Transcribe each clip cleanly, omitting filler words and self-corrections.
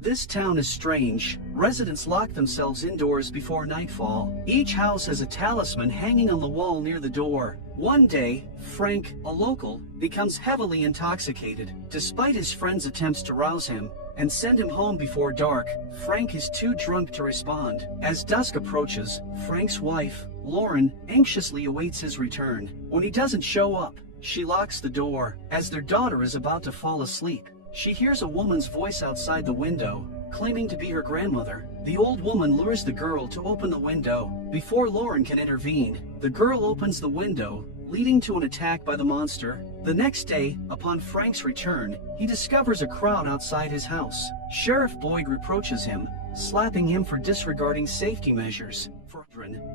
This town is strange. Residents lock themselves indoors before nightfall. Each house has a talisman hanging on the wall near the door. One day, Frank, a local, becomes heavily intoxicated. Despite his friends' attempts to rouse him and send him home before dark, Frank is too drunk to respond. As dusk approaches, Frank's wife, Lauren, anxiously awaits his return. When he doesn't show up, she locks the door. As their daughter is about to fall asleep, she hears a woman's voice outside the window, claiming to be her grandmother. The old woman lures the girl to open the window. Before Lauren can intervene, the girl opens the window, leading to an attack by the monster. The next day, upon Frank's return, he discovers a crowd outside his house. Sheriff Boyd reproaches him, slapping him for disregarding safety measures.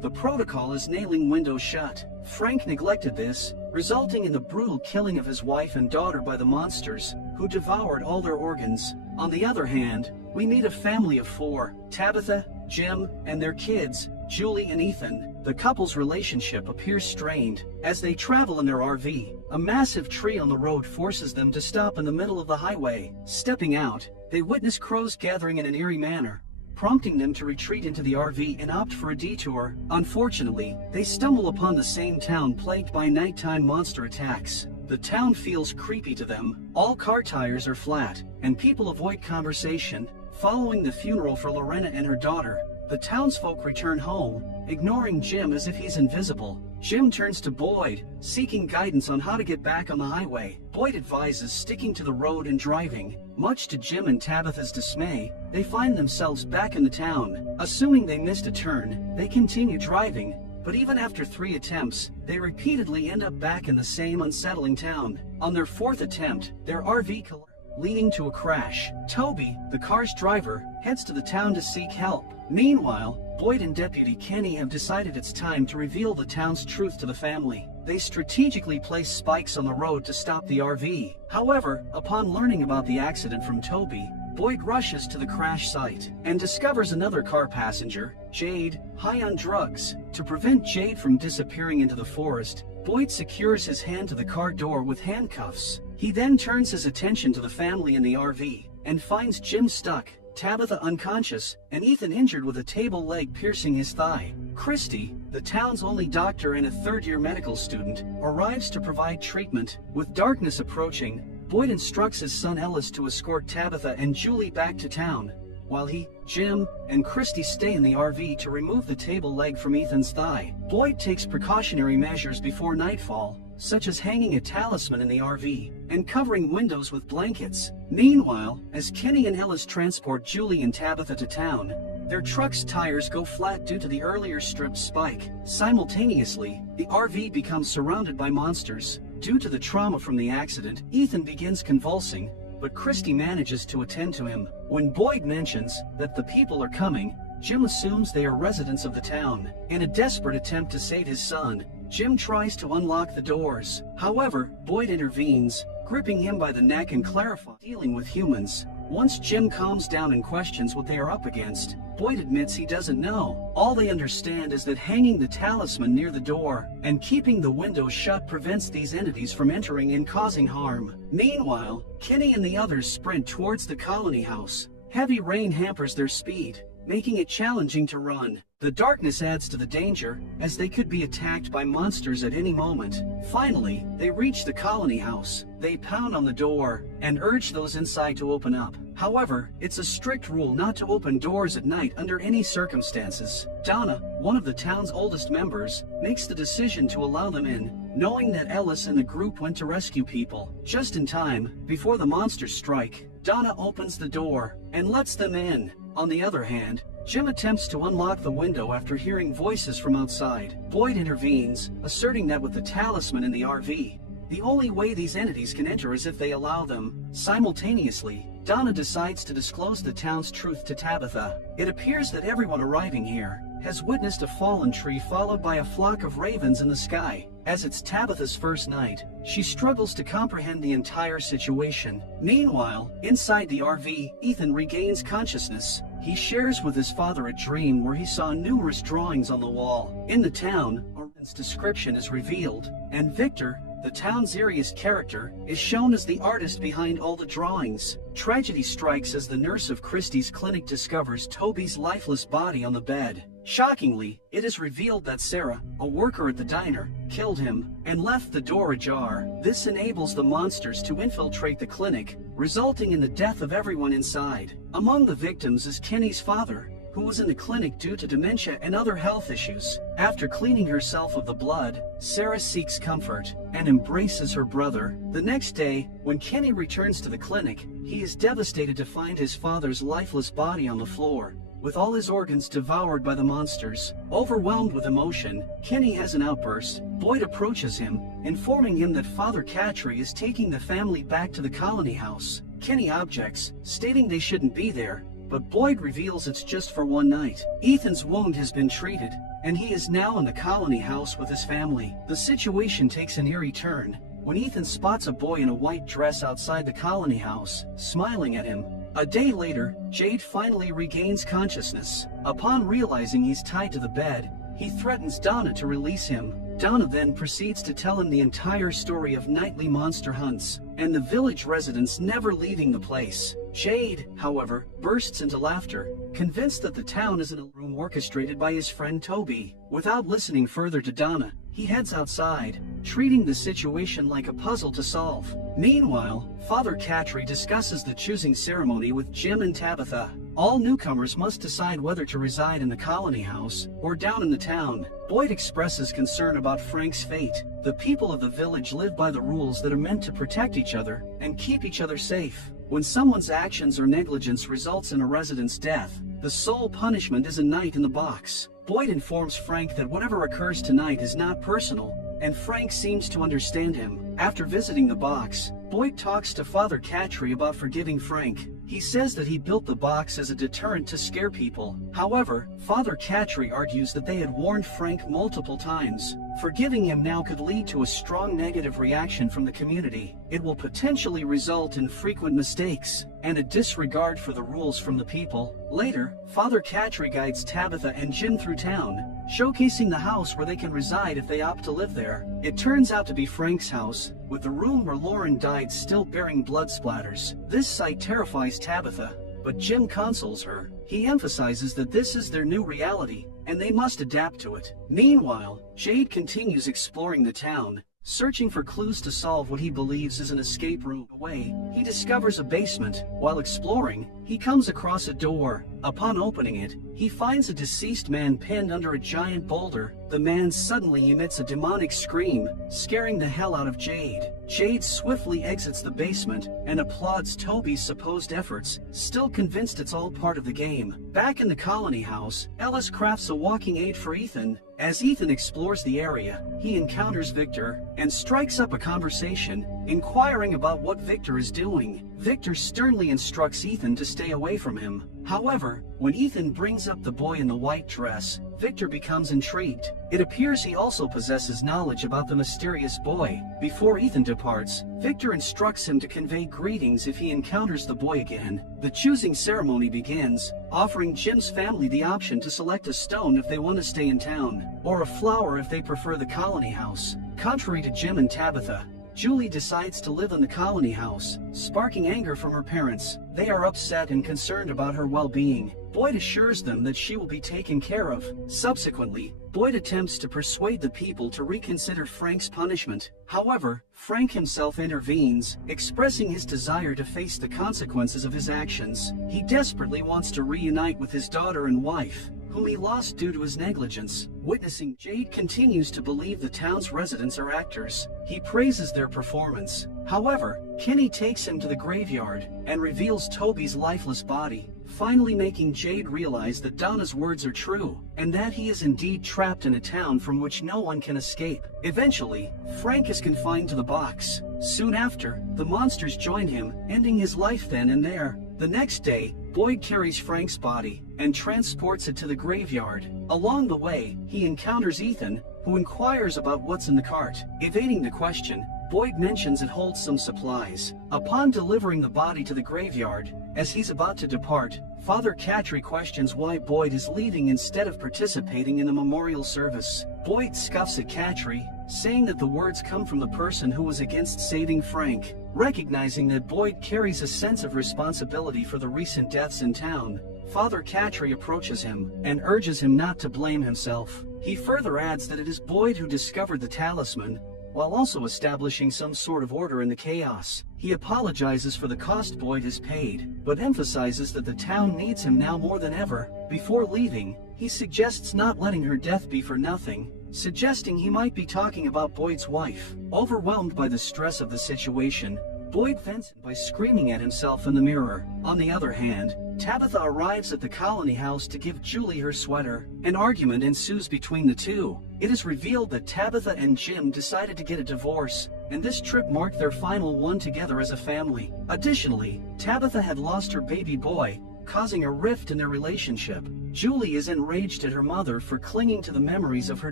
The protocol is nailing windows shut. Frank neglected this, resulting in the brutal killing of his wife and daughter by the monsters, who devoured all their organs. On the other hand, we meet a family of four: Tabitha, Jim, and their kids, Julie and Ethan. The couple's relationship appears strained. As they travel in their RV, a massive tree on the road forces them to stop in the middle of the highway. Stepping out, they witness crows gathering in an eerie manner, prompting them to retreat into the RV and opt for a detour. Unfortunately, they stumble upon the same town plagued by nighttime monster attacks. The town feels creepy to them. All car tires are flat, and people avoid conversation. Following the funeral for Lorena and her daughter, the townsfolk return home, ignoring Jim as if he's invisible. Jim turns to Boyd, seeking guidance on how to get back on the highway. Boyd advises sticking to the road and driving. Much to Jim and Tabitha's dismay, they find themselves back in the town. Assuming they missed a turn, they continue driving, but even after 3 attempts, they repeatedly end up back in the same unsettling town. On their 4th attempt, their RV collapses, leading to a crash. Toby, the car's driver, heads to the town to seek help. Meanwhile, Boyd and Deputy Kenny have decided it's time to reveal the town's truth to the family. They strategically place spikes on the road to stop the RV. However, upon learning about the accident from Toby, Boyd rushes to the crash site and discovers another car passenger, Jade, high on drugs. To prevent Jade from disappearing into the forest, Boyd secures his hand to the car door with handcuffs. He then turns his attention to the family in the RV and finds Jim stuck, Tabitha unconscious, and Ethan injured with a table leg piercing his thigh. Christy, the town's only doctor and a third-year medical student, arrives to provide treatment. With darkness approaching, Boyd instructs his son Ellis to escort Tabitha and Julie back to town, while he, Jim, and Christy stay in the RV to remove the table leg from Ethan's thigh. Boyd takes precautionary measures before nightfall, such as hanging a talisman in the RV and covering windows with blankets. Meanwhile, as Kenny and Ellis transport Julie and Tabitha to town, their truck's tires go flat due to the earlier stripped spike. Simultaneously, the RV becomes surrounded by monsters. Due to the trauma from the accident, Ethan begins convulsing, but Christy manages to attend to him. When Boyd mentions that the people are coming, Jim assumes they are residents of the town. In a desperate attempt to save his son, Jim tries to unlock the doors. However, Boyd intervenes, gripping him by the neck and clarifying dealing with humans. Once Jim calms down and questions what they are up against, Boyd admits he doesn't know. All they understand is that hanging the talisman near the door and keeping the windows shut prevents these entities from entering and causing harm. Meanwhile, Kenny and the others sprint towards the colony house. Heavy rain hampers their speed, making it challenging to run. The darkness adds to the danger, as they could be attacked by monsters at any moment. Finally, they reach the colony house. They pound on the door and urge those inside to open up. However, it's a strict rule not to open doors at night under any circumstances. Donna, one of the town's oldest members, makes the decision to allow them in, knowing that Ellis and the group went to rescue people. Just in time, before the monsters strike, Donna opens the door and lets them in. On the other hand, Jim attempts to unlock the window after hearing voices from outside. Boyd intervenes, asserting that with the talisman in the RV, the only way these entities can enter is if they allow them. Simultaneously, Donna decides to disclose the town's truth to Tabitha. It appears that everyone arriving here has witnessed a fallen tree followed by a flock of ravens in the sky. As it's Tabitha's first night, she struggles to comprehend the entire situation. Meanwhile, inside the RV, Ethan regains consciousness. He shares with his father a dream where he saw numerous drawings on the wall. In the town, Oren's description is revealed, and Victor, the town's eeriest character, is shown as the artist behind all the drawings. Tragedy strikes as the nurse of Christie's clinic discovers Toby's lifeless body on the bed. Shockingly, it is revealed that Sarah, a worker at the diner, killed him and left the door ajar. This enables the monsters to infiltrate the clinic, resulting in the death of everyone inside. Among the victims is Kenny's father, who was in the clinic due to dementia and other health issues. After cleaning herself of the blood, Sarah seeks comfort and embraces her brother. The next day, when Kenny returns to the clinic, he is devastated to find his father's lifeless body on the floor, with all his organs devoured by the monsters. Overwhelmed with emotion, Kenny has an outburst. Boyd approaches him, informing him that Father Cattry is taking the family back to the colony house. Kenny objects, stating they shouldn't be there, but Boyd reveals it's just for one night. Ethan's wound has been treated, and he is now in the colony house with his family. The situation takes an eerie turn when Ethan spots a boy in a white dress outside the colony house, smiling at him. A day later, Jade finally regains consciousness. Upon realizing he's tied to the bed, he threatens Donna to release him. Donna then proceeds to tell him the entire story of nightly monster hunts, and the village residents never leaving the place. Jade, however, bursts into laughter, convinced that the town is in a room orchestrated by his friend Toby. Without listening further to Donna, he heads outside, treating the situation like a puzzle to solve. Meanwhile, Father Cattry discusses the choosing ceremony with Jim and Tabitha. All newcomers must decide whether to reside in the colony house or down in the town. Boyd expresses concern about Frank's fate. The people of the village live by the rules that are meant to protect each other and keep each other safe. When someone's actions or negligence results in a resident's death, the sole punishment is a night in the box. Boyd informs Frank that whatever occurs tonight is not personal, and Frank seems to understand him. After visiting the box, Boyd talks to Father Cattry about forgiving Frank. He says that he built the box as a deterrent to scare people. However, Father Cattry argues that they had warned Frank multiple times. Forgiving him now could lead to a strong negative reaction from the community. It will potentially result in frequent mistakes and a disregard for the rules from the people. Later, Father Cattry guides Tabitha and Jim through town, showcasing the house where they can reside if they opt to live there. It turns out to be Frank's house, with the room where Lauren died still bearing blood splatters. This sight terrifies Tabitha, but Jim consoles her. He emphasizes that this is their new reality, and they must adapt to it. Meanwhile, Jade continues exploring the town, searching for clues to solve what he believes is an escape route away. He discovers a basement. While exploring, he comes across a door. Upon opening it, he finds a deceased man pinned under a giant boulder. The man suddenly emits a demonic scream, scaring the hell out of Jade. Jade swiftly exits the basement and applauds Toby's supposed efforts, still convinced it's all part of the game. Back in the colony house, Ellis crafts a walking aid for Ethan. As Ethan explores the area, he encounters Victor and strikes up a conversation, inquiring about what Victor is doing. Victor sternly instructs Ethan to stay away from him. However, when Ethan brings up the boy in the white dress, Victor becomes intrigued. It appears he also possesses knowledge about the mysterious boy. Before Ethan departs, Victor instructs him to convey greetings if he encounters the boy again. The choosing ceremony begins, offering Jim's family the option to select a stone if they want to stay in town, or a flower if they prefer the colony house. Contrary to Jim and Tabitha, Julie decides to live in the colony house, sparking anger from her parents. They are upset and concerned about her well-being. Boyd assures them that she will be taken care of. Subsequently, Boyd attempts to persuade the people to reconsider Frank's punishment. However, Frank himself intervenes, expressing his desire to face the consequences of his actions. He desperately wants to reunite with his daughter and wife, whom he lost due to his negligence. Witnessing, Jade continues to believe the town's residents are actors. He praises their performance. However, Kenny takes him to the graveyard and reveals Toby's lifeless body, finally making Jade realize that Donna's words are true, and that he is indeed trapped in a town from which no one can escape. Eventually, Frank is confined to the box. Soon after, the monsters join him, ending his life then and there. The next day, Boyd carries Frank's body and transports it to the graveyard. Along the way, he encounters Ethan, who inquires about what's in the cart. Evading the question, Boyd mentions it holds some supplies. Upon delivering the body to the graveyard, as he's about to depart, Father Cattry questions why Boyd is leaving instead of participating in the memorial service. Boyd scoffs at Cattry, saying that the words come from the person who was against saving Frank. Recognizing that Boyd carries a sense of responsibility for the recent deaths in town, Father Cattry approaches him and urges him not to blame himself. He further adds that it is Boyd who discovered the talisman, while also establishing some sort of order in the chaos. He apologizes for the cost Boyd has paid, but emphasizes that the town needs him now more than ever. Before leaving, he suggests not letting her death be for nothing, suggesting he might be talking about Boyd's wife. Overwhelmed by the stress of the situation, Boyd vents by screaming at himself in the mirror. On the other hand, Tabitha arrives at the Colony House to give Julie her sweater. An argument ensues between the two. It is revealed that Tabitha and Jim decided to get a divorce, and this trip marked their final one together as a family. Additionally, Tabitha had lost her baby boy, causing a rift in their relationship. Julie is enraged at her mother for clinging to the memories of her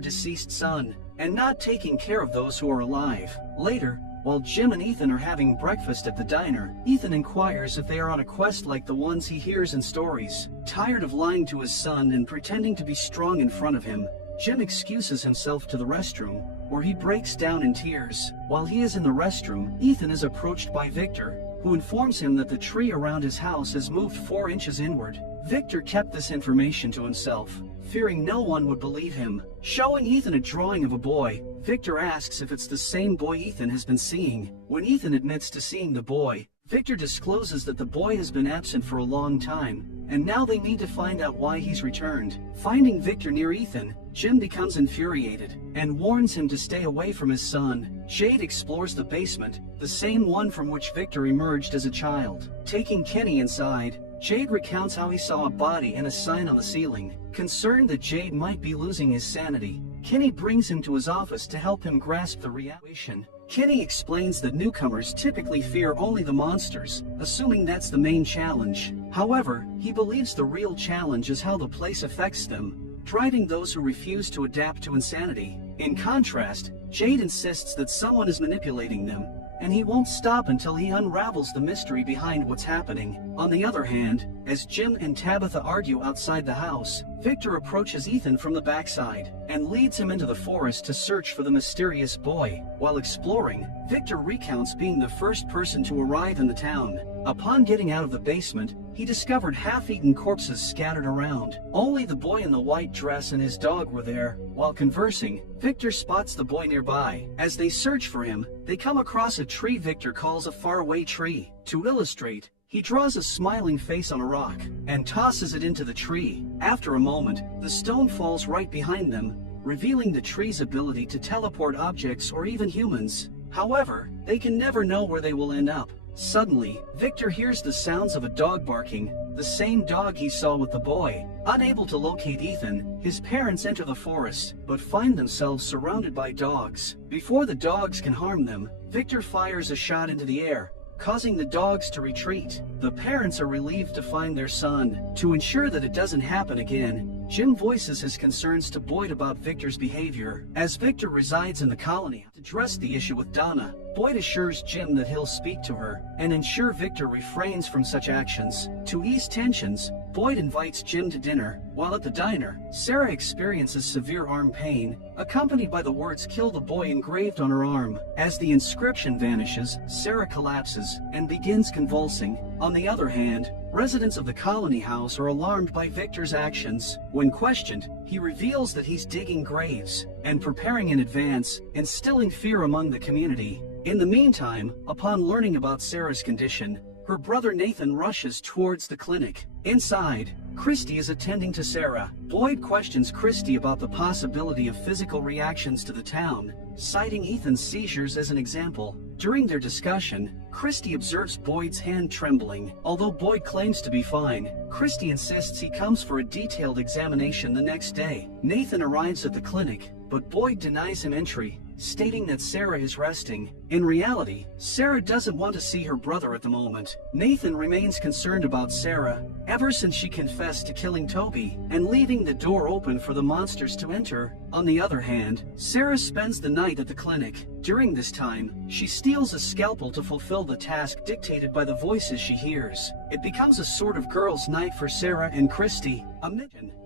deceased son, and not taking care of those who are alive. Later, while Jim and Ethan are having breakfast at the diner, Ethan inquires if they are on a quest like the ones he hears in stories. Tired of lying to his son and pretending to be strong in front of him, Jim excuses himself to the restroom, where he breaks down in tears. While he is in the restroom, Ethan is approached by Victor, who informs him that the tree around his house has moved 4 inches inward. Victor kept this information to himself, fearing no one would believe him. Showing Ethan a drawing of a boy, Victor asks if it's the same boy Ethan has been seeing. When Ethan admits to seeing the boy, Victor discloses that the boy has been absent for a long time, and now they need to find out why he's returned. Finding Victor near Ethan, Jim becomes infuriated and warns him to stay away from his son. Jade explores the basement, the same one from which Victor emerged as a child. Taking Kenny inside, Jade recounts how he saw a body and a sign on the ceiling. Concerned that Jade might be losing his sanity, Kenny brings him to his office to help him grasp the reality. Kenny explains that newcomers typically fear only the monsters, assuming that's the main challenge. However, he believes the real challenge is how the place affects them, driving those who refuse to adapt to insanity. In contrast, Jade insists that someone is manipulating them, and he won't stop until he unravels the mystery behind what's happening. On the other hand, as Jim and Tabitha argue outside the house, Victor approaches Ethan from the backside and leads him into the forest to search for the mysterious boy. While exploring, Victor recounts being the first person to arrive in the town. Upon getting out of the basement, he discovered half-eaten corpses scattered around. Only the boy in the white dress and his dog were there. While conversing, Victor spots the boy nearby. As they search for him, they come across a tree Victor calls a faraway tree. To illustrate, he draws a smiling face on a rock and tosses it into the tree. After a moment, the stone falls right behind them, revealing the tree's ability to teleport objects or even humans. However, they can never know where they will end up. Suddenly, Victor hears the sounds of a dog barking, the same dog he saw with the boy. Unable to locate Ethan, his parents enter the forest, but find themselves surrounded by dogs. Before the dogs can harm them, Victor fires a shot into the air, causing the dogs to retreat. The parents are relieved to find their son. To ensure that it doesn't happen again, Jim voices his concerns to Boyd about Victor's behavior. As Victor resides in the colony to address the issue with Donna, Boyd assures Jim that he'll speak to her and ensure Victor refrains from such actions. To ease tensions, Boyd invites Jim to dinner. While at the diner, Sarah experiences severe arm pain, accompanied by the words "kill the boy" engraved on her arm. As the inscription vanishes, Sarah collapses and begins convulsing. On the other hand, residents of the Colony House are alarmed by Victor's actions. When questioned, he reveals that he's digging graves and preparing in advance, instilling fear among the community. In the meantime, upon learning about Sarah's condition, her brother Nathan rushes towards the clinic. Inside, Christy is attending to Sarah. Boyd questions Christy about the possibility of physical reactions to the town, citing Ethan's seizures as an example. During their discussion, Christy observes Boyd's hand trembling. Although Boyd claims to be fine, Christy insists he comes for a detailed examination the next day. Nathan arrives at the clinic, but Boyd denies him entry, stating that Sarah is resting. In reality, Sarah doesn't want to see her brother at the moment. Nathan remains concerned about Sarah, ever since she confessed to killing Toby and leaving the door open for the monsters to enter. On the other hand, Sarah spends the night at the clinic. During this time, she steals a scalpel to fulfill the task dictated by the voices she hears. It becomes a sort of girls' night for Sarah and Christy.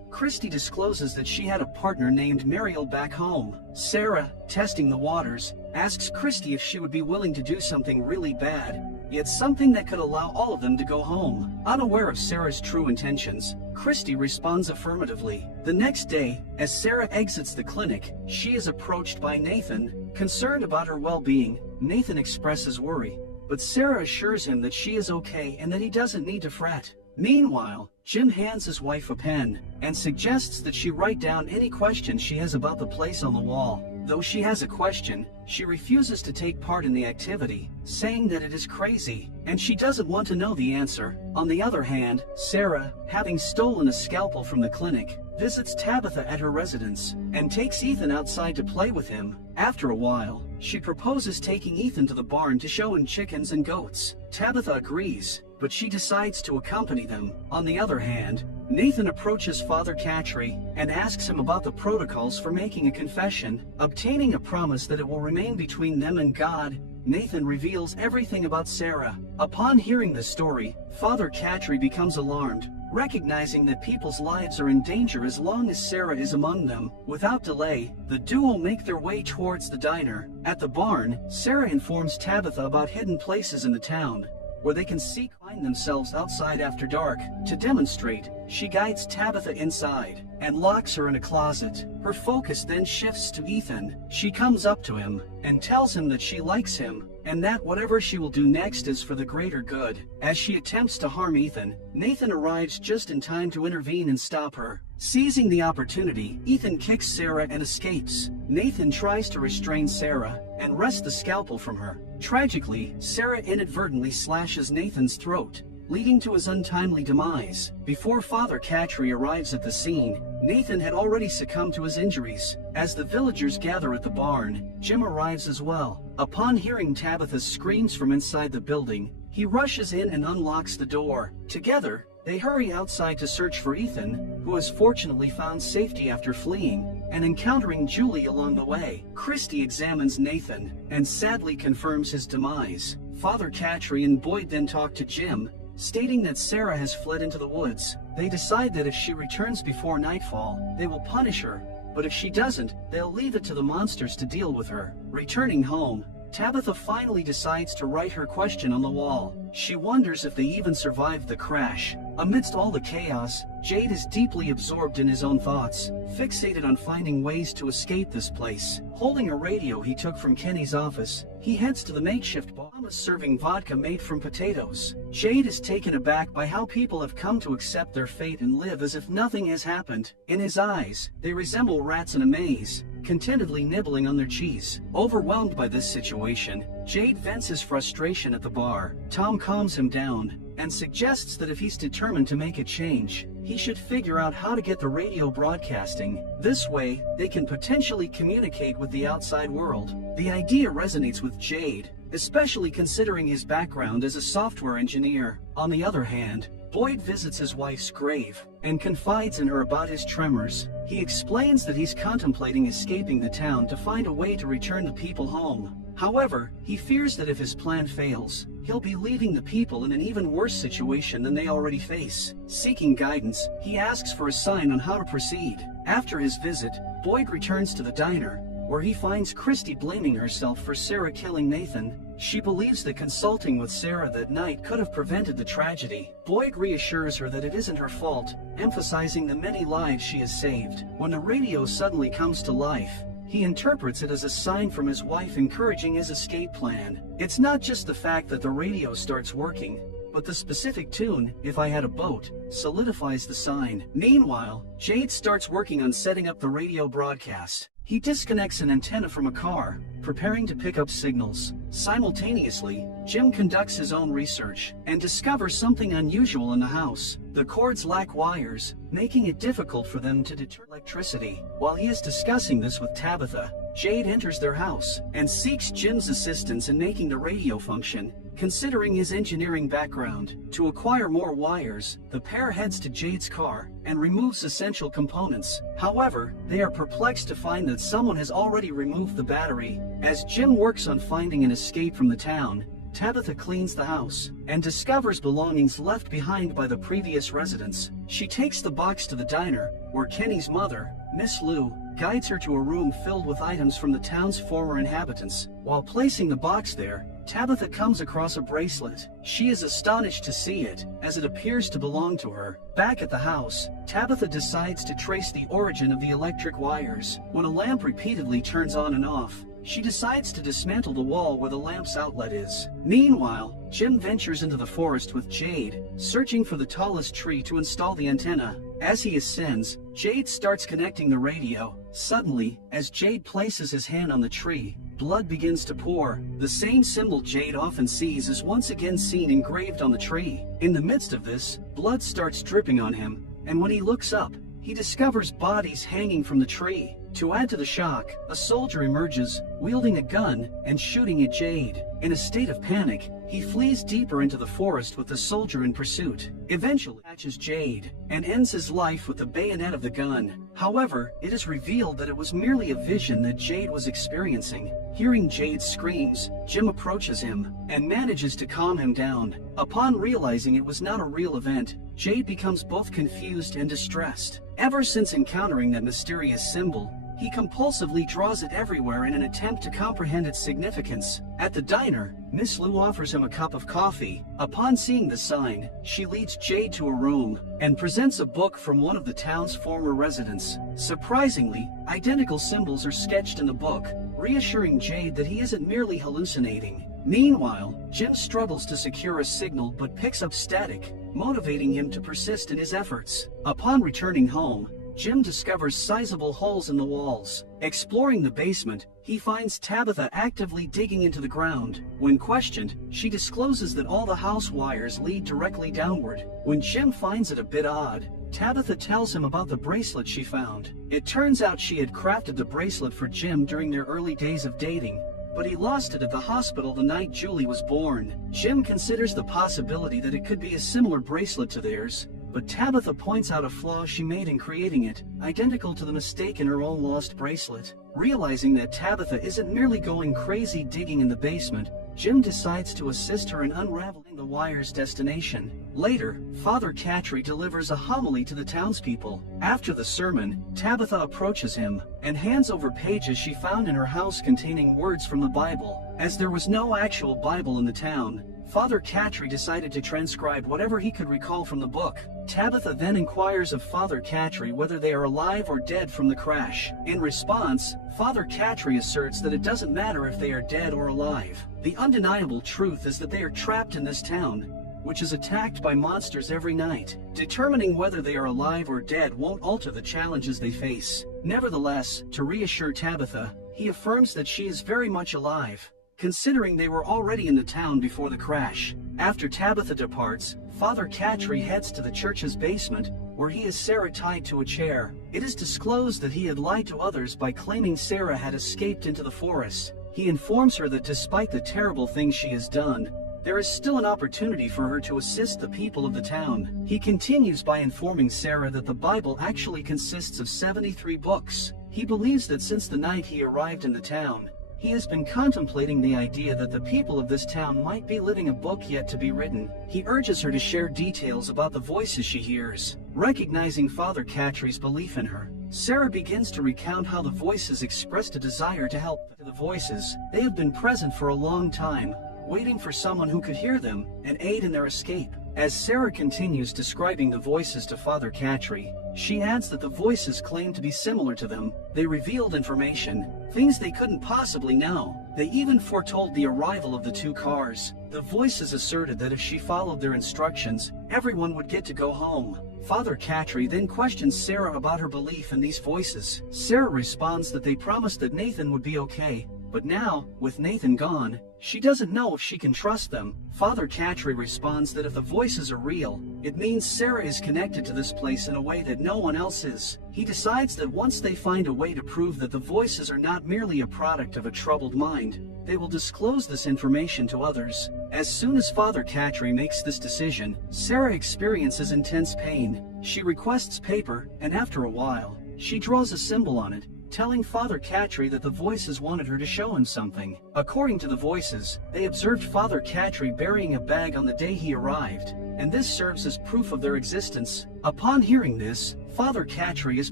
Christy discloses that she had a partner named Mariel back home. Sarah, testing the waters, asks Christy if she would be willing to do something really bad, yet something that could allow all of them to go home. Unaware of Sarah's true intentions, Christy responds affirmatively. The next day, as Sarah exits the clinic, she is approached by Nathan. Concerned about her well-being, Nathan expresses worry, but Sarah assures him that she is okay and that he doesn't need to fret. Meanwhile, Jim hands his wife a pen and suggests that she write down any questions she has about the place on the wall. Though she has a question, she refuses to take part in the activity, saying that it is crazy, and she doesn't want to know the answer. On the other hand, Sarah, having stolen a scalpel from the clinic, visits Tabitha at her residence and takes Ethan outside to play with him. After a while, she proposes taking Ethan to the barn to show him chickens and goats. Tabitha agrees, but she decides to accompany them. On the other hand, Nathan approaches Father Catry and asks him about the protocols for making a confession. Obtaining a promise that it will remain between them and God, Nathan reveals everything about Sarah. Upon hearing the story, Father Catry becomes alarmed, recognizing that people's lives are in danger as long as Sarah is among them. Without delay, the duo make their way towards the diner. At the barn, Sarah informs Tabitha about hidden places in the town where they can find themselves outside after dark. To demonstrate, she guides Tabitha inside and locks her in a closet. Her focus then shifts to Ethan. She comes up to him and tells him that she likes him and that whatever she will do next is for the greater good. As she attempts to harm Ethan, Nathan arrives just in time to intervene and stop her. Seizing the opportunity, Ethan kicks Sarah and escapes. Nathan tries to restrain Sarah and wrest the scalpel from her. Tragically, Sarah inadvertently slashes Nathan's throat, leading to his untimely demise. Before Father Catry arrives at the scene, Nathan had already succumbed to his injuries. As the villagers gather at the barn, Jim arrives as well. Upon hearing Tabitha's screams from inside the building, he rushes in and unlocks the door. Together, they hurry outside to search for Ethan, who has fortunately found safety after fleeing and encountering Julie along the way. Christy examines Nathan and sadly confirms his demise. Father Catry and Boyd then talk to Jim, stating that Sarah has fled into the woods. They decide that if she returns before nightfall, they will punish her, but if she doesn't, they'll leave it to the monsters to deal with her. Returning home, Tabitha finally decides to write her question on the wall. She wonders if they even survived the crash. Amidst all the chaos, Jade is deeply absorbed in his own thoughts, fixated on finding ways to escape this place. Holding a radio he took from Kenny's office, he heads to the makeshift bar, serving vodka made from potatoes. Jade is taken aback by how people have come to accept their fate and live as if nothing has happened. In his eyes, they resemble rats in a maze, contentedly nibbling on their cheese. Overwhelmed by this situation, Jade vents his frustration at the bar. Tom calms him down and suggests that if he's determined to make a change, he should figure out how to get the radio broadcasting. This way, they can potentially communicate with the outside world. The idea resonates with Jade, especially considering his background as a software engineer. On the other hand, Boyd visits his wife's grave and confides in her about his tremors. He explains that he's contemplating escaping the town to find a way to return the people home. However, he fears that if his plan fails, he'll be leaving the people in an even worse situation than they already face. Seeking guidance, he asks for a sign on how to proceed. After his visit, Boyd returns to the diner, where he finds Christy blaming herself for Sarah killing Nathan. She believes that consulting with Sarah that night could have prevented the tragedy. Boyd reassures her that it isn't her fault, emphasizing the many lives she has saved. When the radio suddenly comes to life, he interprets it as a sign from his wife encouraging his escape plan. It's not just the fact that the radio starts working, but the specific tune, "If I Had a Boat," solidifies the sign. Meanwhile, Jade starts working on setting up the radio broadcast. He disconnects an antenna from a car, preparing to pick up signals. Simultaneously, Jim conducts his own research and discovers something unusual in the house. The cords lack wires, making it difficult for them to deter electricity. While he is discussing this with Tabitha, Jade enters their house and seeks Jim's assistance in making the radio function. Considering his engineering background, to acquire more wires, the pair heads to Jade's car and removes essential components. However, they are perplexed to find that someone has already removed the battery. As Jim works on finding an escape from the town, Tabitha cleans the house and discovers belongings left behind by the previous residents. She takes the box to the diner, where Kenny's mother, Miss Lou, guides her to a room filled with items from the town's former inhabitants. While placing the box there, Tabitha comes across a bracelet. She is astonished to see it, as it appears to belong to her. Back at the house, Tabitha decides to trace the origin of the electric wires. When a lamp repeatedly turns on and off, she decides to dismantle the wall where the lamp's outlet is. Meanwhile, Jim ventures into the forest with Jade, searching for the tallest tree to install the antenna. As he ascends, Jade starts connecting the radio. Suddenly, as Jade places his hand on the tree, blood begins to pour. The same symbol Jade often sees is once again seen engraved on the tree. In the midst of this, blood starts dripping on him, and when he looks up, he discovers bodies hanging from the tree. To add to the shock, a soldier emerges, wielding a gun and shooting at Jade. In a state of panic, he flees deeper into the forest with the soldier in pursuit. Eventually, he catches Jade and ends his life with the bayonet of the gun. However, it is revealed that it was merely a vision that Jade was experiencing. Hearing Jade's screams, Jim approaches him and manages to calm him down. Upon realizing it was not a real event, Jade becomes both confused and distressed. Ever since encountering that mysterious symbol, he compulsively draws it everywhere in an attempt to comprehend its significance. At the diner, Miss Lou offers him a cup of coffee. Upon seeing the sign, she leads Jade to a room and presents a book from one of the town's former residents. Surprisingly, identical symbols are sketched in the book, reassuring Jade that he isn't merely hallucinating. Meanwhile, Jim struggles to secure a signal but picks up static, motivating him to persist in his efforts. Upon returning home, Jim discovers sizable holes in the walls. Exploring the basement, he finds Tabitha actively digging into the ground. When questioned, she discloses that all the house wires lead directly downward. When Jim finds it a bit odd, Tabitha tells him about the bracelet she found. It turns out she had crafted the bracelet for Jim during their early days of dating, but he lost it at the hospital the night Julie was born. Jim considers the possibility that it could be a similar bracelet to theirs, but Tabitha points out a flaw she made in creating it, identical to the mistake in her own lost bracelet. Realizing that Tabitha isn't merely going crazy digging in the basement, Jim decides to assist her in unraveling the wire's destination. Later, Father Catry delivers a homily to the townspeople. After the sermon, Tabitha approaches him and hands over pages she found in her house containing words from the Bible. As there was no actual Bible in the town, Father Catry decided to transcribe whatever he could recall from the book. Tabitha then inquires of Father Catry whether they are alive or dead from the crash. In response, Father Catry asserts that it doesn't matter if they are dead or alive. The undeniable truth is that they are trapped in this town, which is attacked by monsters every night. Determining whether they are alive or dead won't alter the challenges they face. Nevertheless, to reassure Tabitha, he affirms that she is very much alive, considering they were already in the town before the crash. After Tabitha departs, Father Catry heads to the church's basement, where he has Sarah tied to a chair. It is disclosed that he had lied to others by claiming Sarah had escaped into the forest. He informs her that despite the terrible things she has done, there is still an opportunity for her to assist the people of the town. He continues by informing Sarah that the Bible actually consists of 73 books. He believes that since the night he arrived in the town, he has been contemplating the idea that the people of this town might be living a book yet to be written. He urges her to share details about the voices she hears. Recognizing Father Catry's belief in her, Sarah begins to recount how the voices expressed a desire to help. The voices, they have been present for a long time, waiting for someone who could hear them and aid in their escape. As Sarah continues describing the voices to Father Catry, she adds that the voices claim to be similar to them. They revealed information, things they couldn't possibly know. They even foretold the arrival of the two cars. The voices asserted that if she followed their instructions, everyone would get to go home. Father Catry then questions Sarah about her belief in these voices. Sarah responds that they promised that Nathan would be okay, But now, with Nathan gone, she doesn't know if she can trust them. Father Katri responds that if the voices are real, it means Sarah is connected to this place in a way that no one else is. He decides that once they find a way to prove that the voices are not merely a product of a troubled mind, they will disclose this information to others. As soon as Father Katri makes this decision, Sarah experiences intense pain. She requests paper, and after a while, she draws a symbol on it, telling Father Katri that the voices wanted her to show him something. According to the voices, they observed Father Katri burying a bag on the day he arrived, and this serves as proof of their existence. Upon hearing this, Father Katri is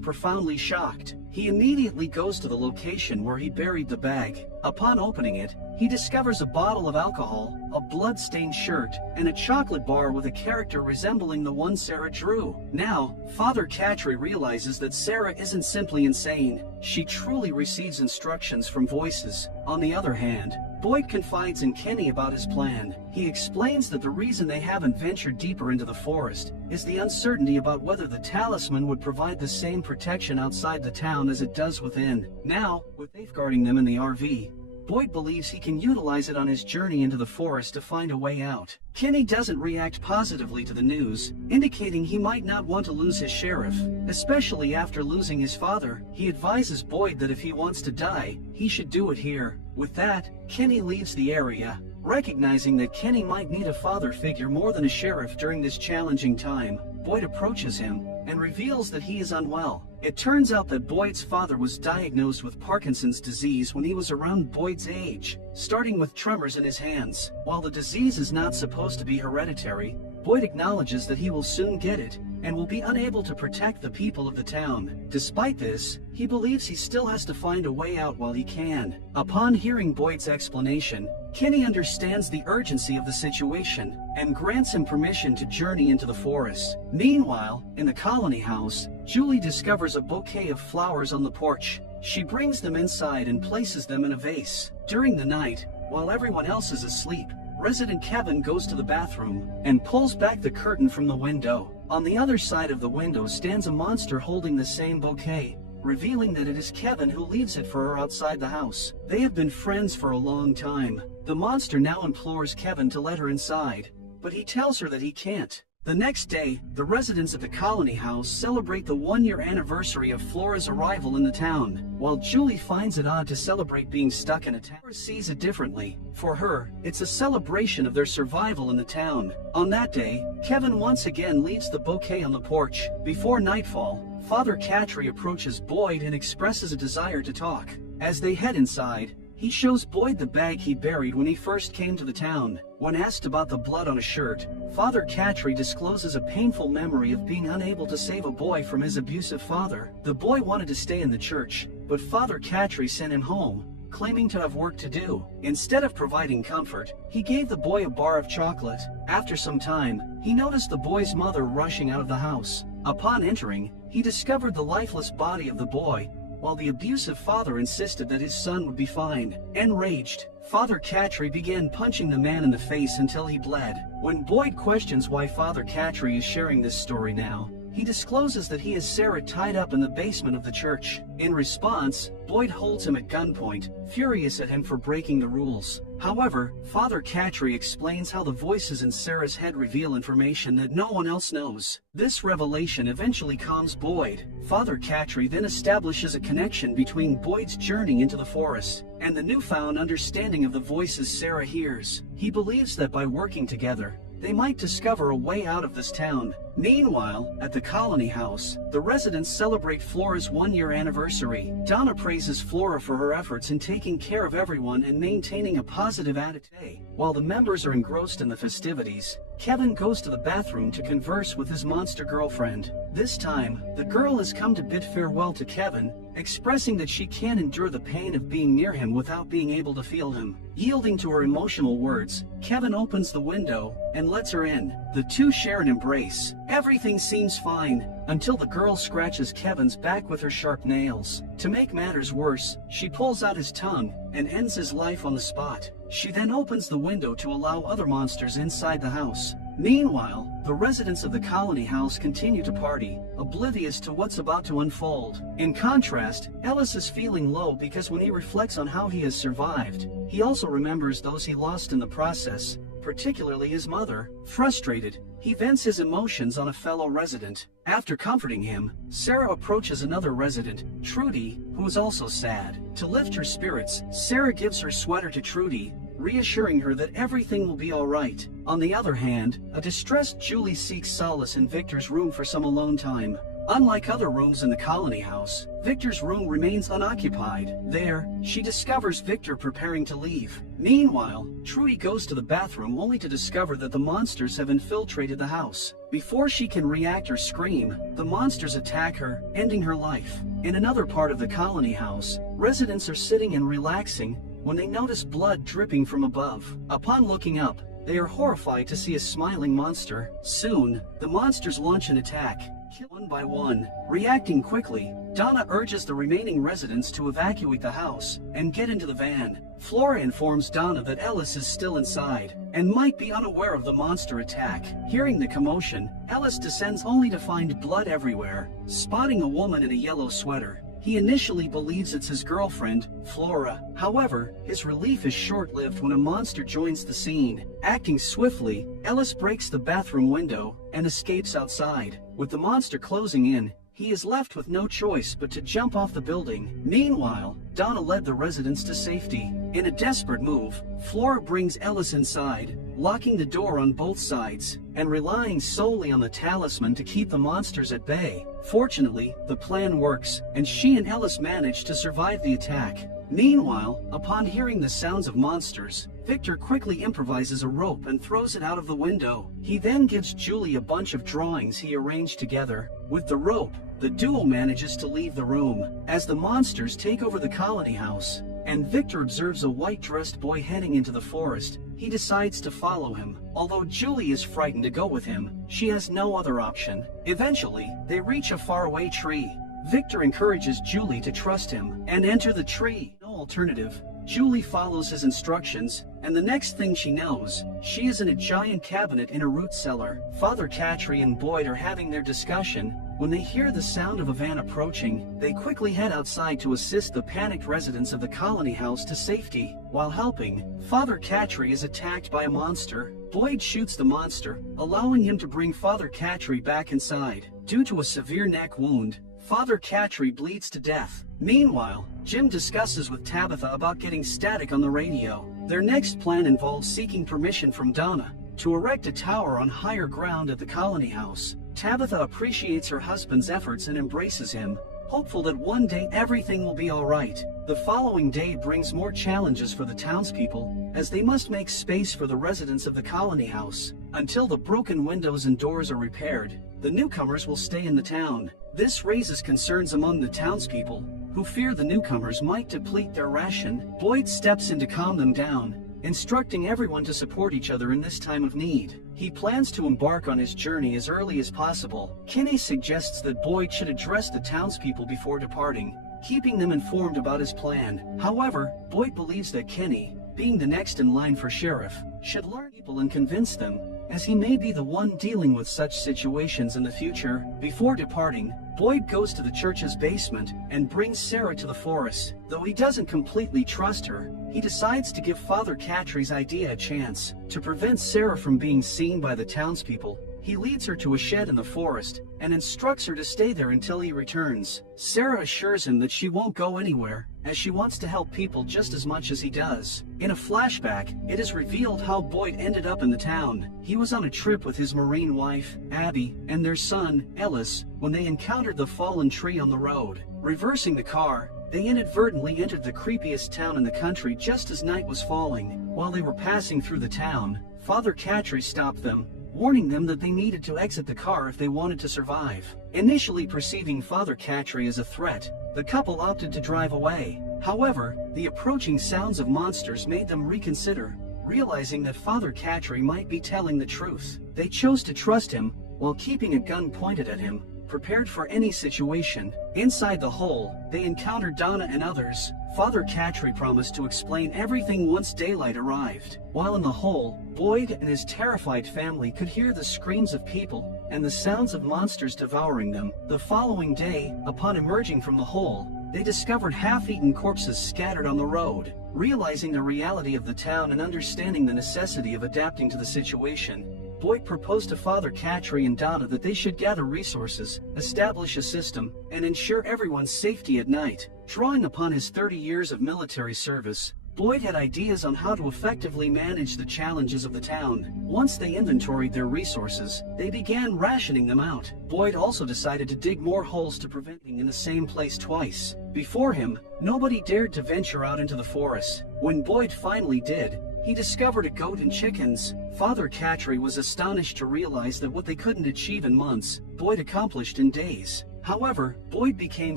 profoundly shocked. He immediately goes to the location where he buried the bag. Upon opening it, he discovers a bottle of alcohol, a blood-stained shirt, and a chocolate bar with a character resembling the one Sarah drew. Now, Father Katri realizes that Sarah isn't simply insane. She truly receives instructions from voices. On the other hand, Boyd confides in Kenny about his plan. He explains that the reason they haven't ventured deeper into the forest is the uncertainty about whether the talisman would provide the same protection outside the town as it does within. Now, with safeguarding them in the RV, Boyd believes he can utilize it on his journey into the forest to find a way out. Kenny doesn't react positively to the news, indicating he might not want to lose his sheriff, especially after losing his father. He advises Boyd that if he wants to die, he should do it here. With that, Kenny leaves the area, recognizing that Kenny might need a father figure more than a sheriff during this challenging time. Boyd approaches him and reveals that he is unwell. It turns out that Boyd's father was diagnosed with Parkinson's disease when he was around Boyd's age, starting with tremors in his hands. While the disease is not supposed to be hereditary, Boyd acknowledges that he will soon get it and will be unable to protect the people of the town. Despite this, he believes he still has to find a way out while he can. Upon hearing Boyd's explanation, Kenny understands the urgency of the situation and grants him permission to journey into the forest. Meanwhile, in the colony house, Julie discovers a bouquet of flowers on the porch. She brings them inside and places them in a vase. During the night, while everyone else is asleep, Resident Kevin goes to the bathroom and pulls back the curtain from the window. On the other side of the window stands a monster holding the same bouquet, revealing that it is Kevin who leaves it for her outside the house. They have been friends for a long time. The monster now implores Kevin to let her inside, but he tells her that he can't. The next day, the residents at the colony house celebrate the 1-year anniversary of Flora's arrival in the town. While Julie finds it odd to celebrate being stuck in a town, Flora sees it differently. For her, it's a celebration of their survival in the town. On that day, Kevin once again leaves the bouquet on the porch. Before nightfall, Father Katri approaches Boyd and expresses a desire to talk. As they head inside, he shows Boyd the bag he buried when he first came to the town. When asked about the blood on a shirt, Father Katri discloses a painful memory of being unable to save a boy from his abusive father. The boy wanted to stay in the church, but Father Katri sent him home, claiming to have work to do. Instead of providing comfort, he gave the boy a bar of chocolate. After some time, he noticed the boy's mother rushing out of the house. Upon entering, he discovered the lifeless body of the boy, while the abusive father insisted that his son would be fine. Enraged, Father Katri began punching the man in the face until he bled. When Boyd questions why Father Katri is sharing this story now, he discloses that he has Sarah tied up in the basement of the church. In response, Boyd holds him at gunpoint, furious at him for breaking the rules. However, Father Katri explains how the voices in Sarah's head reveal information that no one else knows. This revelation eventually calms Boyd. Father Katri then establishes a connection between Boyd's journey into the forest and the newfound understanding of the voices Sarah hears. He believes that by working together, they might discover a way out of this town. Meanwhile, at the colony house, the residents celebrate Flora's 1-year anniversary. Donna praises Flora for her efforts in taking care of everyone and maintaining a positive attitude. While the members are engrossed in the festivities, Kevin goes to the bathroom to converse with his monster girlfriend. This time, the girl has come to bid farewell to Kevin, expressing that she can't endure the pain of being near him without being able to feel him. Yielding to her emotional words, Kevin opens the window and lets her in. The two share an embrace. Everything seems fine, until the girl scratches Kevin's back with her sharp nails. To make matters worse, she pulls out his tongue and ends his life on the spot. She then opens the window to allow other monsters inside the house. Meanwhile, the residents of the colony house continue to party, oblivious to what's about to unfold. In contrast, Ellis is feeling low because when he reflects on how he has survived, he also remembers those he lost in the process, particularly his mother. Frustrated, he vents his emotions on a fellow resident. After comforting him, Sarah approaches another resident, Trudy, who is also sad. To lift her spirits, Sarah gives her sweater to Trudy, reassuring her that everything will be alright. On the other hand, a distressed Julie seeks solace in Victor's room for some alone time. Unlike other rooms in the colony house, Victor's room remains unoccupied. There, she discovers Victor preparing to leave. Meanwhile, Trudy goes to the bathroom only to discover that the monsters have infiltrated the house. Before she can react or scream, the monsters attack her, ending her life. In another part of the colony house, residents are sitting and relaxing when they notice blood dripping from above. Upon looking up, they are horrified to see a smiling monster. Soon, the monsters launch an attack, kill one by one. Reacting quickly, Donna urges the remaining residents to evacuate the house and get into the van. Flora informs Donna that Ellis is still inside and might be unaware of the monster attack. Hearing the commotion, Ellis descends only to find blood everywhere. Spotting a woman in a yellow sweater, he initially believes it's his girlfriend, Flora. However, his relief is short-lived when a monster joins the scene. Acting swiftly, Ellis breaks the bathroom window and escapes outside. With the monster closing in, he is left with no choice but to jump off the building. Meanwhile, Donna led the residents to safety. In a desperate move, Flora brings Ellis inside, locking the door on both sides, and relying solely on the talisman to keep the monsters at bay. Fortunately, the plan works, and she and Ellis manage to survive the attack. Meanwhile, upon hearing the sounds of monsters, Victor quickly improvises a rope and throws it out of the window. He then gives Julie a bunch of drawings he arranged together. With the rope, the duo manages to leave the room. As the monsters take over the colony house, and Victor observes a white-dressed boy heading into the forest, he decides to follow him. Although Julie is frightened to go with him, she has no other option. Eventually, they reach a faraway tree. Victor encourages Julie to trust him and enter the tree. No alternative. Julie follows his instructions, and the next thing she knows, she is in a giant cabinet in a root cellar. Father Catry and Boyd are having their discussion. When they hear the sound of a van approaching, they quickly head outside to assist the panicked residents of the colony house to safety. While helping, Father Catry is attacked by a monster. Boyd shoots the monster, allowing him to bring Father Catry back inside. Due to a severe neck wound, Father Catry bleeds to death. Meanwhile, Jim discusses with Tabitha about getting static on the radio. Their next plan involves seeking permission from Donna to erect a tower on higher ground at the colony house. Tabitha appreciates her husband's efforts and embraces him, hopeful that one day everything will be alright. The following day brings more challenges for the townspeople, as they must make space for the residents of the colony house. Until the broken windows and doors are repaired, the newcomers will stay in the town. This raises concerns among the townspeople, who fear the newcomers might deplete their ration. Boyd steps in to calm them down, instructing everyone to support each other in this time of need. He plans to embark on his journey as early as possible. Kenny suggests that Boyd should address the townspeople before departing, keeping them informed about his plan. However, Boyd believes that Kenny, being the next in line for sheriff, should learn people and convince them, as he may be the one dealing with such situations in the future. Before departing, Boyd goes to the church's basement and brings Sarah to the forest. Though he doesn't completely trust her, he decides to give Father Catry's idea a chance. To prevent Sarah from being seen by the townspeople, he leads her to a shed in the forest and instructs her to stay there until he returns. Sarah assures him that she won't go anywhere, as she wants to help people just as much as he does. In a flashback, it is revealed how Boyd ended up in the town. He was on a trip with his Marine wife, Abby, and their son, Ellis, when they encountered the fallen tree on the road. Reversing the car, they inadvertently entered the creepiest town in the country just as night was falling. While they were passing through the town, Father Catry stopped them, warning them that they needed to exit the car if they wanted to survive. Initially perceiving Father Catry as a threat, the couple opted to drive away. However, the approaching sounds of monsters made them reconsider, realizing that Father Catry might be telling the truth. They chose to trust him, while keeping a gun pointed at him, prepared for any situation. Inside the hole, they encountered Donna and others. Father Cattry promised to explain everything once daylight arrived. While in the hole, Boyd and his terrified family could hear the screams of people and the sounds of monsters devouring them. The following day, upon emerging from the hole, they discovered half-eaten corpses scattered on the road. Realizing the reality of the town and understanding the necessity of adapting to the situation, Boyd proposed to Father Cattry and Donna that they should gather resources, establish a system, and ensure everyone's safety at night. Drawing upon his 30 years of military service, Boyd had ideas on how to effectively manage the challenges of the town. Once they inventoried their resources, they began rationing them out. Boyd also decided to dig more holes to prevent being in the same place twice. Before him, nobody dared to venture out into the forest. When Boyd finally did, he discovered a goat and chickens. Father Cattry was astonished to realize that what they couldn't achieve in months, Boyd accomplished in days. However, Boyd became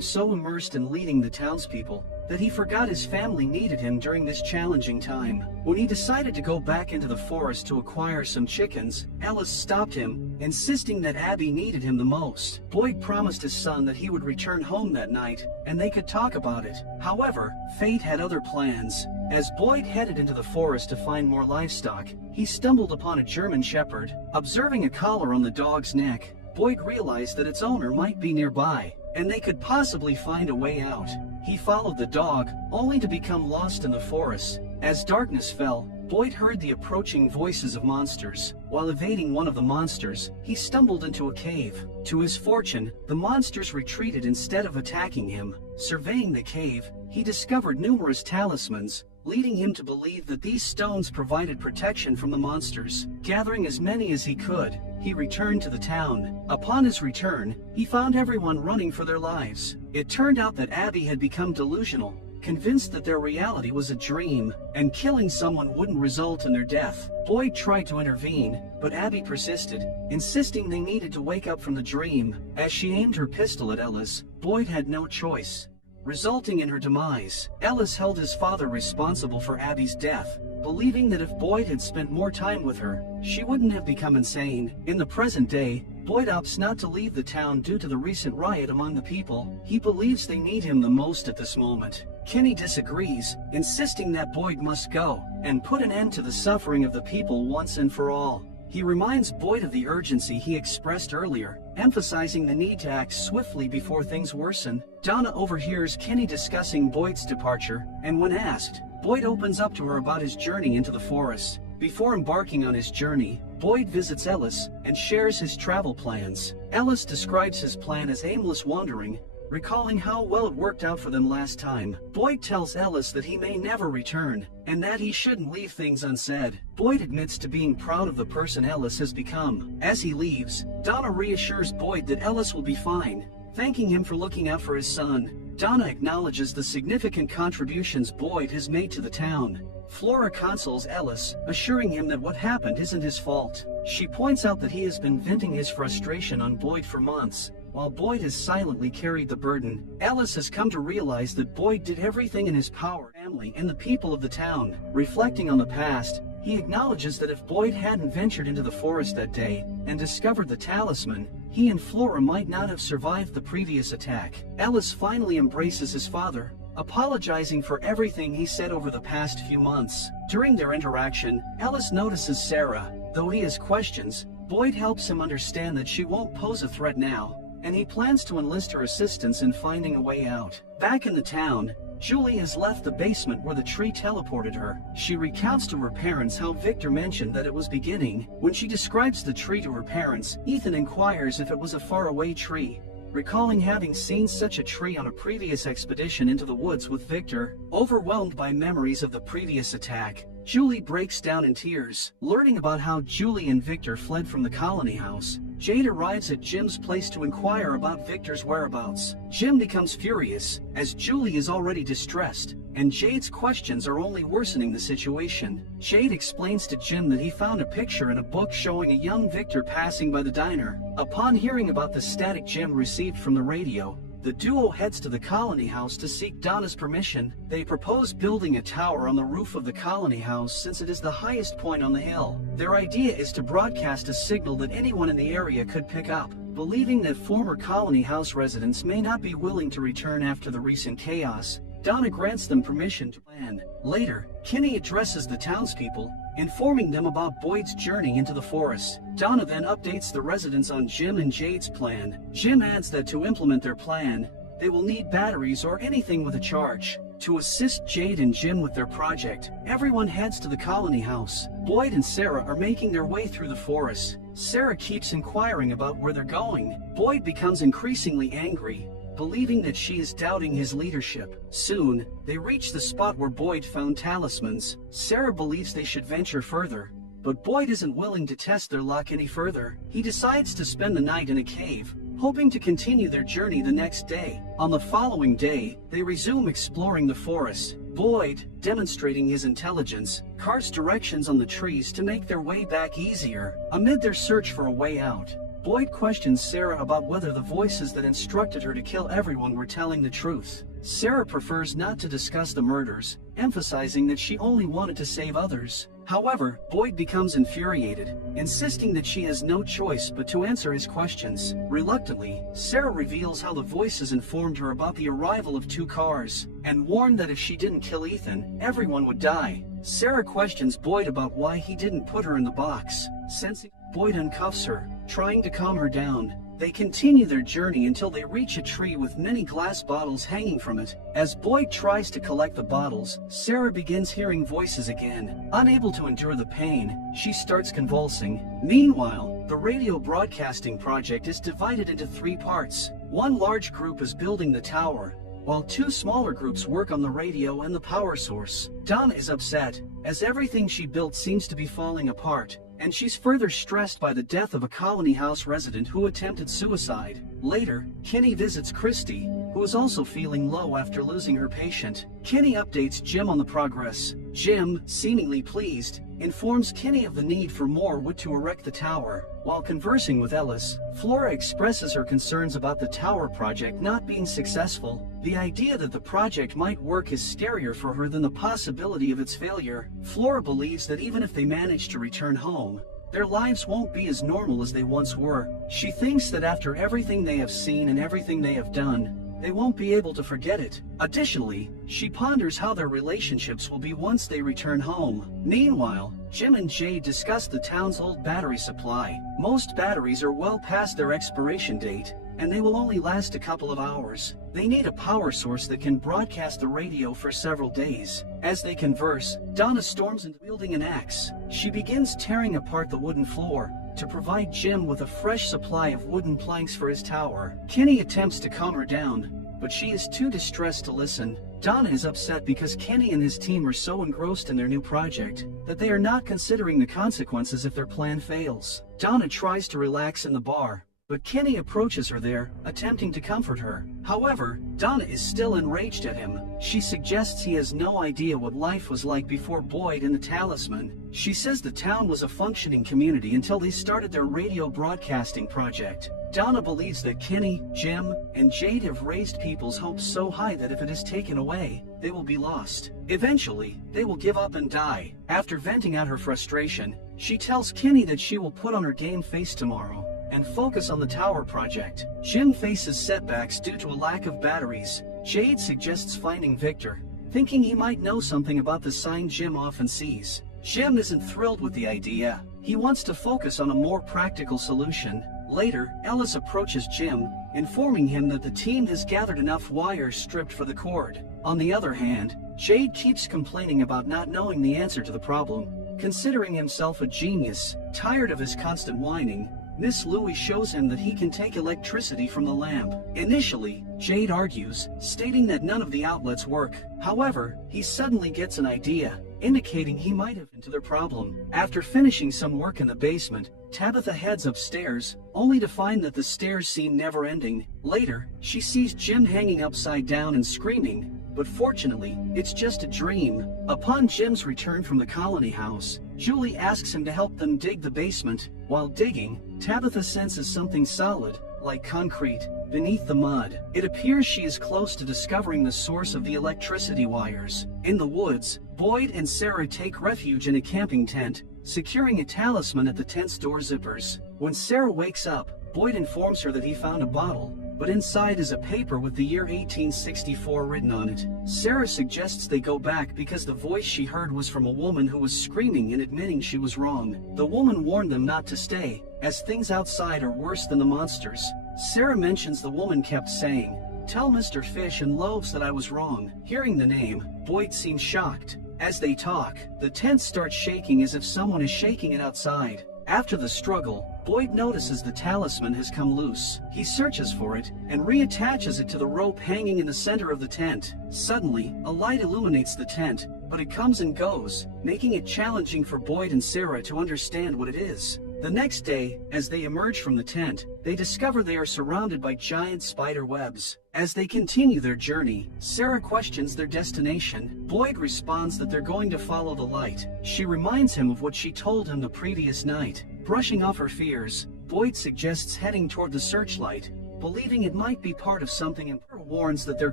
so immersed in leading the townspeople that he forgot his family needed him during this challenging time. When he decided to go back into the forest to acquire some chickens, Ellis stopped him, insisting that Abby needed him the most. Boyd promised his son that he would return home that night, and they could talk about it. However, fate had other plans. As Boyd headed into the forest to find more livestock, he stumbled upon a German shepherd. Observing a collar on the dog's neck, Boyd realized that its owner might be nearby, and they could possibly find a way out. He followed the dog, only to become lost in the forest. As darkness fell, Boyd heard the approaching voices of monsters. While evading one of the monsters, he stumbled into a cave. To his fortune, the monsters retreated instead of attacking him. Surveying the cave, he discovered numerous talismans, leading him to believe that these stones provided protection from the monsters. Gathering as many as he could, he returned to the town. Upon his return, he found everyone running for their lives. It turned out that Abby had become delusional, convinced that their reality was a dream, and killing someone wouldn't result in their death. Boyd tried to intervene, but Abby persisted, insisting they needed to wake up from the dream. As she aimed her pistol at Ellis, Boyd had no choice, resulting in her demise. Ellis held his father responsible for Abby's death, believing that if Boyd had spent more time with her, she wouldn't have become insane. In the present day, Boyd opts not to leave the town due to the recent riot among the people. He believes they need him the most at this moment. Kenny disagrees, insisting that Boyd must go and put an end to the suffering of the people once and for all. He reminds Boyd of the urgency he expressed earlier, emphasizing the need to act swiftly before things worsen. Donna overhears Kenny discussing Boyd's departure, and when asked, Boyd opens up to her about his journey into the forest. Before embarking on his journey, Boyd visits Ellis and shares his travel plans. Ellis describes his plan as aimless wandering, recalling how well it worked out for them last time. Boyd tells Ellis that he may never return, and that he shouldn't leave things unsaid. Boyd admits to being proud of the person Ellis has become. As he leaves, Donna reassures Boyd that Ellis will be fine, thanking him for looking out for his son. Donna acknowledges the significant contributions Boyd has made to the town. Flora consoles Ellis, assuring him that what happened isn't his fault. She points out that he has been venting his frustration on Boyd for months, while Boyd has silently carried the burden. Ellis has come to realize that Boyd did everything in his power, family, and the people of the town. Reflecting on the past, he acknowledges that if Boyd hadn't ventured into the forest that day and discovered the talisman, he and Flora might not have survived the previous attack. Ellis finally embraces his father, apologizing for everything he said over the past few months. During their interaction, Ellis notices Sarah. Though he has questions, Boyd helps him understand that she won't pose a threat now, and he plans to enlist her assistance in finding a way out. Back in the town, Julie has left the basement where the tree teleported her. She recounts to her parents how Victor mentioned that it was beginning. When she describes the tree to her parents, Ethan inquires if it was a faraway tree, recalling having seen such a tree on a previous expedition into the woods with Victor. Overwhelmed by memories of the previous attack, Julie breaks down in tears. Learning about how Julie and Victor fled from the colony house, Jade arrives at Jim's place to inquire about Victor's whereabouts. Jim becomes furious, as Julie is already distressed, and Jade's questions are only worsening the situation. Jade explains to Jim that he found a picture in a book showing a young Victor passing by the diner. Upon hearing about the static Jim received from the radio, the duo heads to the colony house to seek Donna's permission. They propose building a tower on the roof of the colony house since it is the highest point on the hill. Their idea is to broadcast a signal that anyone in the area could pick up. Believing that former Colony House residents may not be willing to return after the recent chaos, Donna grants them permission to plan. Later, Kinney addresses the townspeople, informing them about Boyd's journey into the forest. Donna then updates the residents on Jim and Jade's plan. Jim adds that to implement their plan, they will need batteries or anything with a charge. To assist Jade and Jim with their project, everyone heads to the Colony House. Boyd and Sarah are making their way through the forest. Sarah keeps inquiring about where they're going. Boyd becomes increasingly angry, believing that she is doubting his leadership. Soon, they reach the spot where Boyd found talismans. Sarah believes they should venture further, but Boyd isn't willing to test their luck any further. He decides to spend the night in a cave, hoping to continue their journey the next day. On the following day, they resume exploring the forest. Boyd, demonstrating his intelligence, carves directions on the trees to make their way back easier. Amid their search for a way out, Boyd questions Sarah about whether the voices that instructed her to kill everyone were telling the truth. Sarah prefers not to discuss the murders, emphasizing that she only wanted to save others. However, Boyd becomes infuriated, insisting that she has no choice but to answer his questions. Reluctantly, Sarah reveals how the voices informed her about the arrival of 2 cars, and warned that if she didn't kill Ethan, everyone would die. Sarah questions Boyd about why he didn't put her in the box. Sensing, Boyd uncuffs her, trying to calm her down. They continue their journey until they reach a tree with many glass bottles hanging from it. As Boyd tries to collect the bottles, Sarah begins hearing voices again. Unable to endure the pain, she starts convulsing. Meanwhile, the radio broadcasting project is divided into 3 parts. One large group is building the tower, while 2 smaller groups work on the radio and the power source. Donna is upset, as everything she built seems to be falling apart, and she's further stressed by the death of a Colony House resident who attempted suicide. Later, Kinney visits Christy, who is also feeling low after losing her patient. Kinney updates Jim on the progress. Jim, seemingly pleased, informs Kinney of the need for more wood to erect the tower. While conversing with Ellis, Flora expresses her concerns about the tower project not being successful. The idea that the project might work is scarier for her than the possibility of its failure. Flora believes that even if they manage to return home, their lives won't be as normal as they once were. She thinks that after everything they have seen and everything they have done, they won't be able to forget it. Additionally, she ponders how their relationships will be once they return home. Meanwhile, Jim and Jade discuss the town's old battery supply. Most batteries are well past their expiration date, and they will only last a couple of hours. They need a power source that can broadcast the radio for several days. As they converse, Donna storms in wielding an axe. She begins tearing apart the wooden floor to provide Jim with a fresh supply of wooden planks for his tower. Kinney attempts to calm her down, but she is too distressed to listen. Donna is upset because Kenny and his team are so engrossed in their new project that they are not considering the consequences if their plan fails. Donna tries to relax in the bar, but Kenny approaches her there, attempting to comfort her. However, Donna is still enraged at him. She suggests he has no idea what life was like before Boyd and the Talisman. She says the town was a functioning community until they started their radio broadcasting project. Donna believes that Kenny, Jim, and Jade have raised people's hopes so high that if it is taken away, they will be lost. Eventually, they will give up and die. After venting out her frustration, she tells Kenny that she will put on her game face tomorrow and focus on the tower project. Jim faces setbacks due to a lack of batteries. Jade suggests finding Victor, thinking he might know something about the sign Jim often sees. Jim isn't thrilled with the idea. He wants to focus on a more practical solution. Later, Ellis approaches Jim, informing him that the team has gathered enough wires stripped for the cord. On the other hand, Jade keeps complaining about not knowing the answer to the problem. Considering himself a genius, tired of his constant whining, Miss Louie shows him that he can take electricity from the lamp. Initially, Jade argues, stating that none of the outlets work. However, he suddenly gets an idea, indicating he might have into their problem. After finishing some work in the basement, Tabitha heads upstairs, only to find that the stairs seem never-ending. Later, she sees Jim hanging upside down and screaming, but fortunately, it's just a dream. Upon Jim's return from the Colony House, Julie asks him to help them dig the basement. While digging, Tabitha senses something solid, like concrete, beneath the mud. It appears she is close to discovering the source of the electricity wires. In the woods, Boyd and Sarah take refuge in a camping tent, securing a talisman at the tent's door zippers. When Sarah wakes up, Boyd informs her that he found a bottle, but inside is a paper with the year 1864 written on it. Sarah suggests they go back because the voice she heard was from a woman who was screaming and admitting she was wrong. The woman warned them not to stay, as things outside are worse than the monsters. Sarah mentions the woman kept saying, "Tell Mr. Fish and Loaves that I was wrong." Hearing the name, Boyd seems shocked. As they talk, the tent starts shaking as if someone is shaking it outside. After the struggle, Boyd notices the talisman has come loose. He searches for it and reattaches it to the rope hanging in the center of the tent. Suddenly, a light illuminates the tent, but it comes and goes, making it challenging for Boyd and Sarah to understand what it is. The next day, as they emerge from the tent, they discover they are surrounded by giant spider webs. As they continue their journey, Sarah questions their destination. Boyd responds that they're going to follow the light. She reminds him of what she told him the previous night. Brushing off her fears, Boyd suggests heading toward the searchlight, believing it might be part of something, and warns that there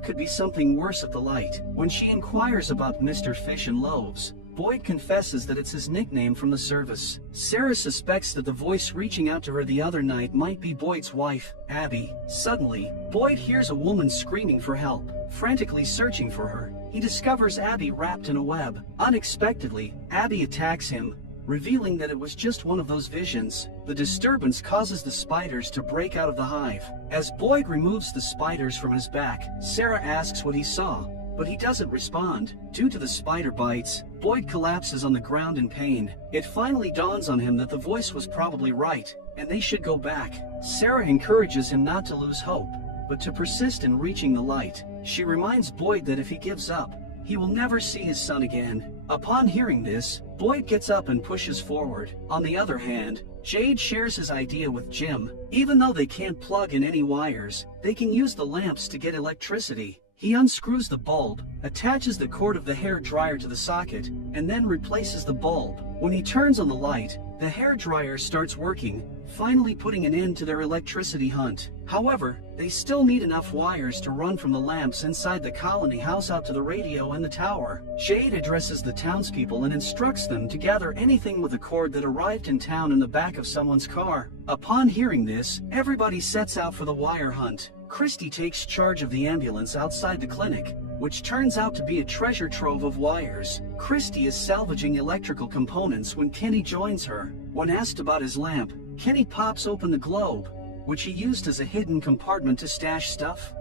could be something worse at the light. When she inquires about Mr. Fish and Loaves, Boyd confesses that it's his nickname from the service. Sarah suspects that the voice reaching out to her the other night might be Boyd's wife, Abby. Suddenly, Boyd hears a woman screaming for help. Frantically searching for her, he discovers Abby wrapped in a web. Unexpectedly, Abby attacks him, revealing that it was just one of those visions. The disturbance causes the spiders to break out of the hive. As Boyd removes the spiders from his back, Sarah asks what he saw, but he doesn't respond. Due to the spider bites, Boyd collapses on the ground in pain. It finally dawns on him that the voice was probably right, and they should go back. Sarah encourages him not to lose hope, but to persist in reaching the light. She reminds Boyd that if he gives up, he will never see his son again. Upon hearing this, Boyd gets up and pushes forward. On the other hand, Jade shares his idea with Jim. Even though they can't plug in any wires, they can use the lamps to get electricity. He unscrews the bulb, attaches the cord of the hair dryer to the socket, and then replaces the bulb. When he turns on the light, the hair dryer starts working, finally putting an end to their electricity hunt. However, they still need enough wires to run from the lamps inside the colony house out to the radio and the tower. Jade addresses the townspeople and instructs them to gather anything with a cord that arrived in town in the back of someone's car. Upon hearing this, everybody sets out for the wire hunt. Christy takes charge of the ambulance outside the clinic, which turns out to be a treasure trove of wires. Christy is salvaging electrical components when Kenny joins her. When asked about his lamp, Kenny pops open the globe, which he used as a hidden compartment to stash stuff.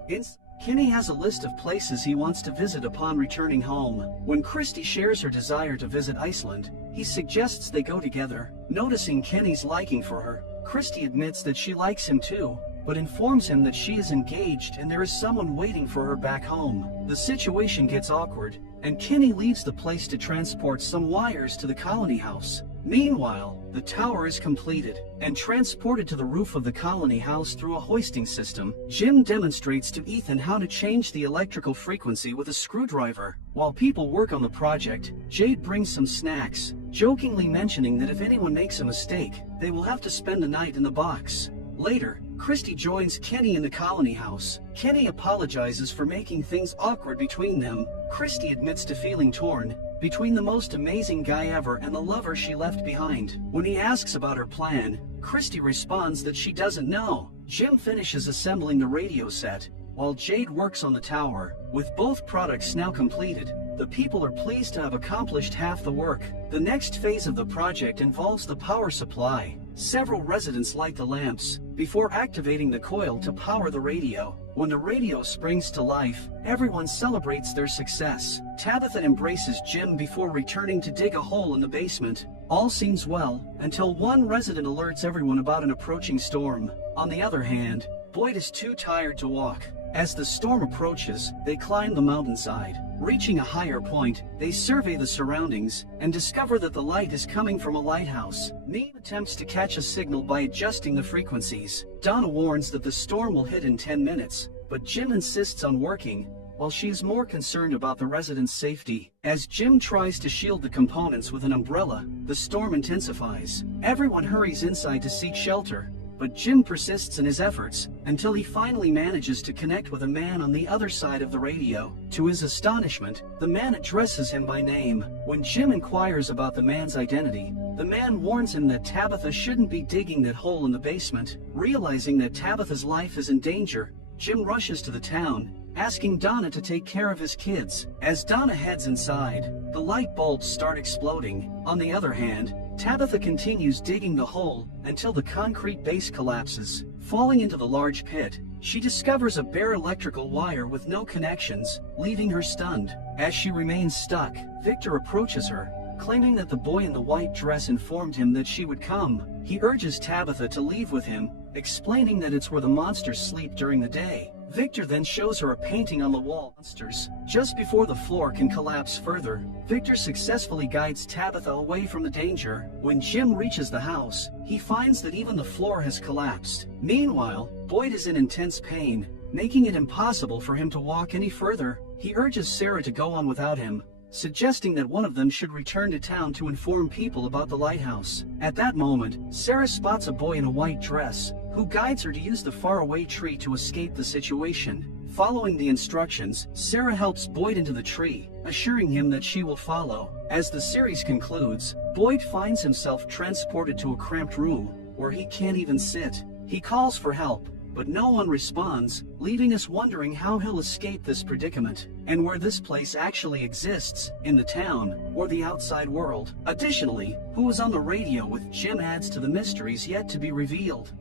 Kenny has a list of places he wants to visit upon returning home. When Christy shares her desire to visit Iceland, he suggests they go together. Noticing Kenny's liking for her, Christy admits that she likes him too, but informs him that she is engaged and there is someone waiting for her back home. The situation gets awkward, and Kenny leaves the place to transport some wires to the colony house. Meanwhile, the tower is completed and transported to the roof of the colony house through a hoisting system. Jim demonstrates to Ethan how to change the electrical frequency with a screwdriver. While people work on the project, Jade brings some snacks, jokingly mentioning that if anyone makes a mistake, they will have to spend the night in the box. Later, Christy joins Kenny in the colony house. Kenny apologizes for making things awkward between them. Christy admits to feeling torn between the most amazing guy ever and the lover she left behind. When he asks about her plan, Christy responds that she doesn't know. Jim finishes assembling the radio set, while Jade works on the tower. With both products now completed, the people are pleased to have accomplished half the work. The next phase of the project involves the power supply. Several residents light the lamps before activating the coil to power the radio. When the radio springs to life, everyone celebrates their success. Tabitha embraces Jim before returning to dig a hole in the basement. All seems well until one resident alerts everyone about an approaching storm. On the other hand, Boyd is too tired to walk. As the storm approaches, they climb the mountainside. Reaching a higher point, they survey the surroundings and discover that the light is coming from a lighthouse. Neem attempts to catch a signal by adjusting the frequencies. Donna warns that the storm will hit in 10 minutes, but Jim insists on working, while she is more concerned about the residents' safety. As Jim tries to shield the components with an umbrella, the storm intensifies. Everyone hurries inside to seek shelter, but Jim persists in his efforts until he finally manages to connect with a man on the other side of the radio. To his astonishment, the man addresses him by name. When Jim inquires about the man's identity, the man warns him that Tabitha shouldn't be digging that hole in the basement. Realizing that Tabitha's life is in danger, Jim rushes to the town, asking Donna to take care of his kids. As Donna heads inside, the light bulbs start exploding. On the other hand, Tabitha continues digging the hole until the concrete base collapses. Falling into the large pit, she discovers a bare electrical wire with no connections, leaving her stunned. As she remains stuck, Victor approaches her, claiming that the boy in the white dress informed him that she would come. He urges Tabitha to leave with him, explaining that it's where the monsters sleep during the day. Victor then shows her a painting on the wall. Monsters. Just before the floor can collapse further, Victor successfully guides Tabitha away from the danger. When Jim reaches the house, he finds that even the floor has collapsed. Meanwhile, Boyd is in intense pain, making it impossible for him to walk any further. He urges Sarah to go on without him, suggesting that one of them should return to town to inform people about the lighthouse. At that moment, Sarah spots a boy in a white dress, who guides her to use the faraway tree to escape the situation. Following the instructions, Sarah helps Boyd into the tree, assuring him that she will follow. As the series concludes, Boyd finds himself transported to a cramped room, where he can't even sit. He calls for help, but no one responds, leaving us wondering how he'll escape this predicament, and where this place actually exists, in the town, or the outside world. Additionally, who was on the radio with Jim adds to the mysteries yet to be revealed.